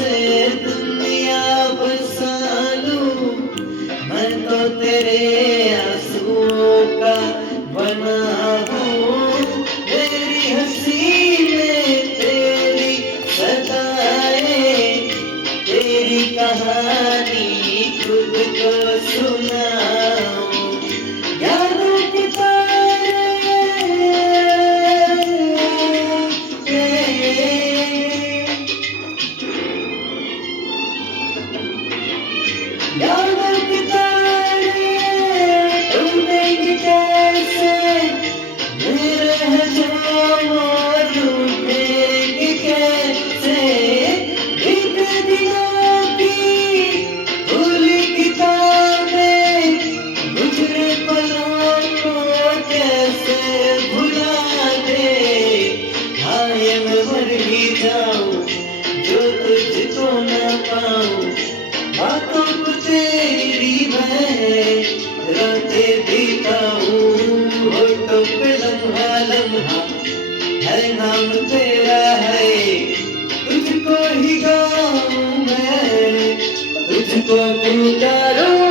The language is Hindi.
से दुनिया बसा लूं, मैं तो तेरे आंसुओं का बना हूँ। मेरी हंसी में तेरी सदाएं, तेरी कहानी खुद को सुनाऊं। यादों की तारे, यादों की तारे टूटेंगी कैसे, मेरे हैं जो टूटेंगी कैसे। बीते दिनों की भूली किताबें, गुजरे पलों को कैसे भुला दे। हाय मैं मर ही जाऊं जो तुझको न पाऊं, बातों को तेरी मैं रोते देता हूँ। होठों पे लम्हा लम्हा है नाम तेरा है, तुझको ही गाऊं मैं, तुझको पुकारूं।